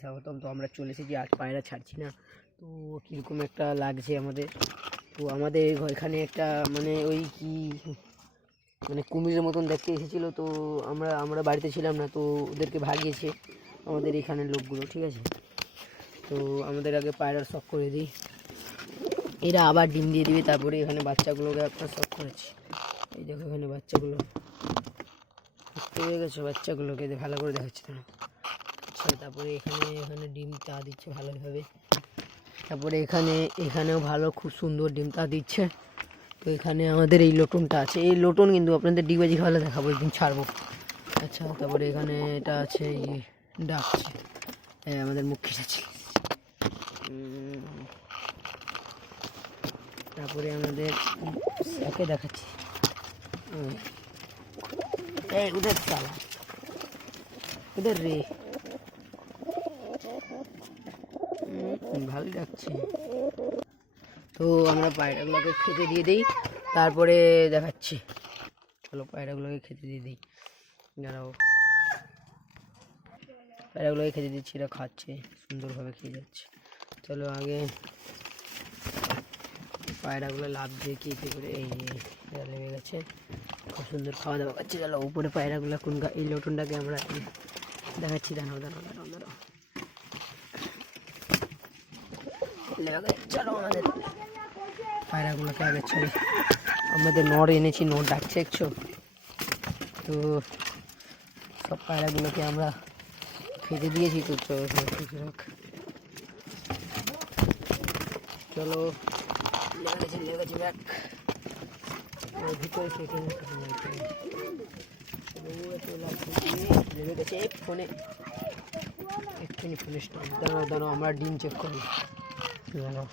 স্বাগতম। তো আমরা চলে এসেছি, আজ পায়রা ছাড়ছি না। তো কীরকম একটা লাগছে আমাদের। তো আমাদের এখানে একটা মানে ওই কি মানে কুমিরের মতন দেখতে এসেছিলো। তো আমরা বাড়িতে ছিলাম না, তো ওদেরকে ভাগিয়েছে আমাদের এখানের লোকগুলো, ঠিক আছে। তো আমাদের আগে পায়রার শখ করে দিই, এরা আবার ডিম দিয়ে দিবে। তারপরে এখানে বাচ্চাগুলোকে একটা শখ করেছি, এই দেখো এখানে বাচ্চাগুলো হয়ে গেছে, বাচ্চাগুলোকে ভালো করে দেখাচ্ছে না। আচ্ছা, তারপরে এখানে ডিম তা দিচ্ছে ভালোভাবে। তারপরে এখানেও ভালো, খুব সুন্দর ডিম তা দিচ্ছে। তো এখানে আমাদের এই লোটনটা আছে, এই লোটন কিন্তু আপনাদের ডিগবাজি খাওয়ালে দেখাবো, একদিন ছাড়বো। আচ্ছা, তারপরে এখানে এটা আছে, ডাকছে আমাদের মুখির আছে। তারপরে আমাদের একে দেখাচ্ছি, উদের চালা উদের রে, ভালোই লাগছে। তো আমরা পায়রাগুলোকে খেতে দিয়ে দিই, তারপরে দেখাচ্ছি। চলো পায়রাগুলোকে খেতে দিয়ে দিই, দাঁড়াও। পায়রাগুলোকে খেতে দিচ্ছি, এরা খাচ্ছে, সুন্দরভাবে খেয়ে যাচ্ছে। চলো আগে পায়রাগুলো লাভ দিয়ে খেতে করে এই লেগে গেছে, খুব সুন্দর খাওয়া দাওয়া করছে। চলো উপরে পায়রাগুলো কোন এই লোটনটাকে আমরা দেখাচ্ছি, দাঁড়াও। চলো আমাদের পায়রাগুলোকে আগে ছেড়ে, আমাদের নর এনেছি, নর ডাকছে একশো। তো সব পায়রাগুলোকে আমরা খেতে দিয়েছি। তো চলো লেগেছে ব্যাগ ভিতরে লেগে গেছে ফোনে, এক্ষুনি ফোনে স্টপ। দাঁড়াও আমরা ডিম চেক করি। দাঁড়াও,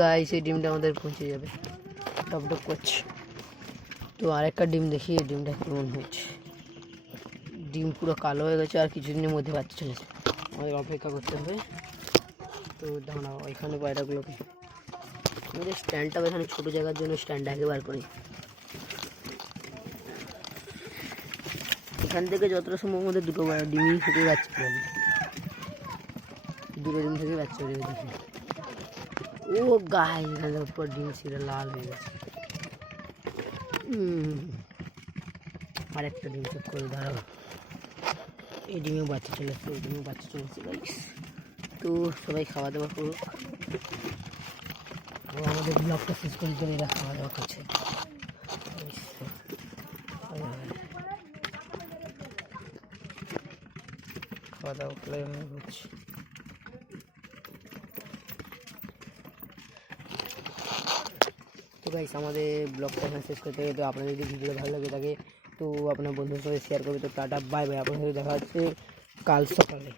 গাইস এই ডিমটা আমাদের পৌঁছে যাবে, টপটপ করছে। তো আরেকটা ডিম দেখি, এই ডিমটা কেমন হয়েছে। ডিম পুরো কালো হয়ে গেছে, আর কিছুদিনের মধ্যে বাচ্চা চলে যাবে, আমাদের অপেক্ষা করতে হবে। তো দাঁড়াও, এখানে পায়রাগুলোকে আমাদের স্ট্যান্ডটা এখানে ছোটো জায়গার জন্য স্ট্যান্ড একেবারে করি। এখান থেকে যতটা সম্ভব আমাদের দুটো ডিমই থেকে বাচ্চা পাবে, দুটো ডিম থেকে বাচ্চা বেরোবে। দেখি ও গায়ে এখানে উপর ডিম ছিল, লাল হয়ে গেছে। আরেকটা ডিম চেক করে, দাঁড়াও। এই ডিমেও বাচ্চা চলে আসছে, এই ডিমেও বাচ্চা চলে আসছে গাইস। তো সবাই খাওয়া দাওয়া করুক, ও আমাদের ব্লগটা শেষ করে জন্য এরা খাওয়া দাওয়া করছে। খাওয়া দাওয়া করে হচ্ছে। তো গাইস আমাদের ব্লগটা এখানে শেষ করতে হবে। তো আপনাদের যদি ভিডিওটা ভালো লাগে থাকে তো আপনার বন্ধুদের সাথে শেয়ার করবে। তো টাটা বাই বাই, আপনাদের সাথে দেখা হচ্ছে কাল সকালে।